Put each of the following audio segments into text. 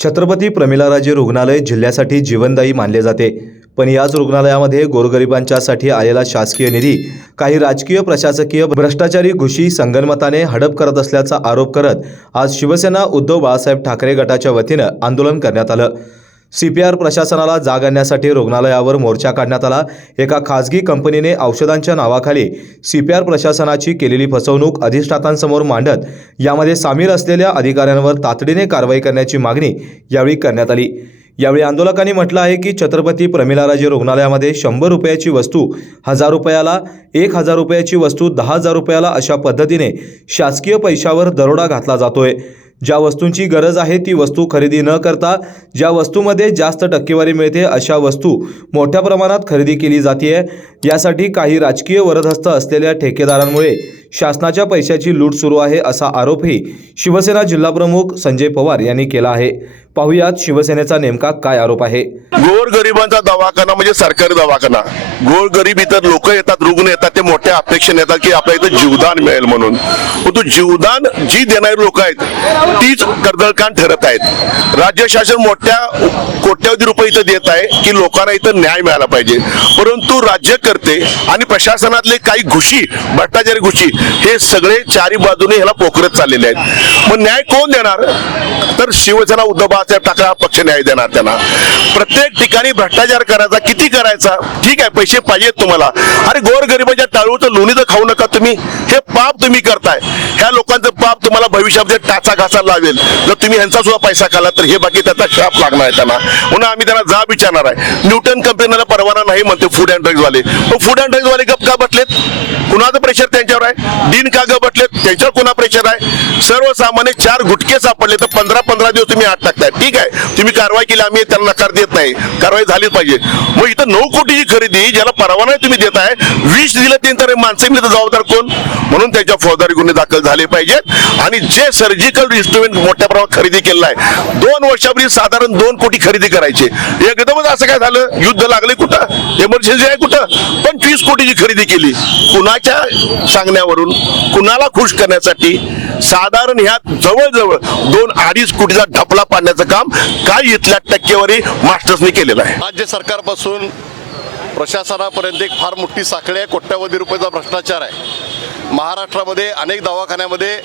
छत्रपती प्रमिलाराजे रुग्णालय जिल्ह्यासाठी जीवनदायी मानले जाते. पण याच रुग्णालयामध्ये गोरगरिबांच्यासाठी आलेला शासकीय निधी काही राजकीय प्रशासकीय भ्रष्टाचारी घुशी संगनमताने हडप करत असल्याचा आरोप करत आज शिवसेना उद्धव बाळासाहेब ठाकरे गटाच्या वतीनं आंदोलन करण्यात आलं. सी पी आर प्रशासनाला जाग आणण्यासाठी रुग्णालयावर मोर्चा काढण्यात आला. एका खाजगी कंपनीने औषधांच्या नावाखाली सी पी आर प्रशासनाची केलेली फसवणूक अधिष्ठातांसमोर मांडत यामध्ये सामील असलेल्या अधिकाऱ्यांवर तातडीने कारवाई करण्याची मागणी यावेळी करण्यात आली. यावेळी आंदोलकांनी म्हटलं आहे की छत्रपती प्रमिलाराजे रुग्णालयामध्ये शंभर रुपयाची वस्तू हजार रुपयाला एक हजार रुपयाची वस्तू दहा हजार रुपयाला अशा पद्धतीने शासकीय पैशावर दरोडा घातला जातोय. ज्या वस्तूंची गरज आहे ती वस्तू खरेदी न करता ज्या वस्तूमध्ये जास्त टक्केवारी मिळते अशा वस्तू मोठ्या प्रमाणात खरेदी केली जाते यासाठी काही राजकीय वरदहस्त असलेल्या ठेकेदारांमुळे शासनाच्या पैशाची लूट सुरू आहे असा आरोपही शिवसेना जिल्हाप्रमुख संजय पवार यांनी केला आहे. पाहुयात शिवसेनेचा नेमका काय आरोप आहे. गोर गरिबांचा दवाखाना म्हणजे सरकारी दवाखाना. गोर गरीब इतर लोक येतात रुग्ण येतात ते मोठ्या अपेक्षेने येतात की आपल्या इथं जीवदान मिळेल म्हणून. परंतु जीवदान जी देणारी लोक आहेत तीच कर्दळकान ठरत आहेत. राज्य शासन मोठ्या कोट्यावधी रुपये इथं देत आहे की लोकांना इथं न्याय मिळाला पाहिजे. परंतु राज्यकर्ते आणि प्रशासनातले काही घुशी भ्रष्टाचारी घुशी हे सगळे चारी बाजूने ह्याला पोखरत चाललेले आहेत. मग न्याय कोण देणार? तर शिवसेना उद्धव बाळासाहेब ठाकरे हा पक्ष न्याय देणार त्यांना. प्रत्येक ठिकाणी भ्रष्टाचार करायचा किती करायचा? ठीक आहे पैसे पाहिजेत तुम्हाला. अरे गोरगरिबांच्या टाळूचं लोणीचं खाऊ नका तुम्ही. हे पाप तुम्ही करताय. ह्या लोकांचं पाप तुम्हाला भविष्यामध्ये टाचा घासा लावेल. जर तुम्ही ह्यांचा सुद्धा पैसा खाला तर हे बाकी त्याचा श्राप लागणार आहे त्यांना. म्हणून आम्ही त्यांना जाब विचारणार आहे. न्यूटन कंपनीला परवाना नाही म्हणते फूड अँड ड्रग्ज वाले. मग फूड अँड ड्रग्ज वाले गप का प्रेशर त्यांच्यावर आहे? दिन का ग त्यांच्यावर कुणा प्रेशर आहे? सर्वसामान्य चार गुटके सापडले तर पंधरा पंधरा दिवस तुम्ही आत टाकताय. ठीक आहे? तुम्ही कारवाई केली आम्ही त्यांना नकार देत नाही. कारवाई झालीच पाहिजे. मग इथं नऊ कोटीची खरेदी ज्याला परवाना तुम्ही देत आहे वीस दिलं ते तर माणसं मिळतं जबाबदार कोण? म्हणून त्यांच्या फौजदारी गुन्हे दाखल झाले पाहिजेत. आणि जे सर्जिकल इन्स्ट्रुमेंट मोठ्या प्रमाणात खरेदी केलेलं आहे दोन वर्षापूर्वी साधारण दोन कोटी खरेदी करायचे. एकदमच असं काय झालं? युद्ध लागले कुठं? इमर्जन्सी आहे कुठं? पंचवीस कोटीची खरेदी केली. कुणाच्या सांगण्यावरून कुणाला खुश करण्यासाठी साधारण ह्यात जवळजवळ दोन अडीच कोटीचा ढपला पाडण्याचं काम काय इथल्या टक्केवारी मास्टर्सनी केलेलं आहे. राज्य सरकारपासून प्रशासनापर्यंत एक फार मोठी साखळी आहे. कोट्यावधी रुपयाचा भ्रष्टाचार आहे. महाराष्ट्रामध्ये अनेक दवाखान्यामध्ये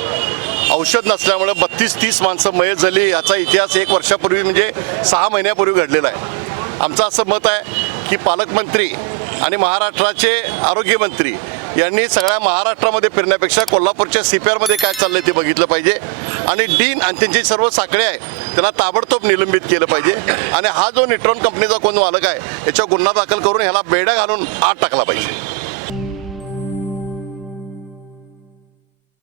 औषध नसल्यामुळे बत्तीस तीस माणसं मयत झाली. याचा इतिहास एक वर्षापूर्वी म्हणजे सहा महिन्यापूर्वी घडलेला आहे. आमचं असं मत आहे की पालकमंत्री आणि महाराष्ट्राचे आरोग्यमंत्री यांनी सगळ्या महाराष्ट्रामध्ये फिरण्यापेक्षा कोल्हापूरच्या सी पी आरमध्ये काय चाललंय ते बघितलं पाहिजे. आणि डीन आणि त्यांची सर्व साखळे आहे त्यांना ताबडतोब निलंबित केलं पाहिजे. आणि हा जो निट्रॉन कंपनीचा कोण मालक आहे याच्या गुन्हा दाखल करून ह्याला बेड्या घालून आत टाकला पाहिजे.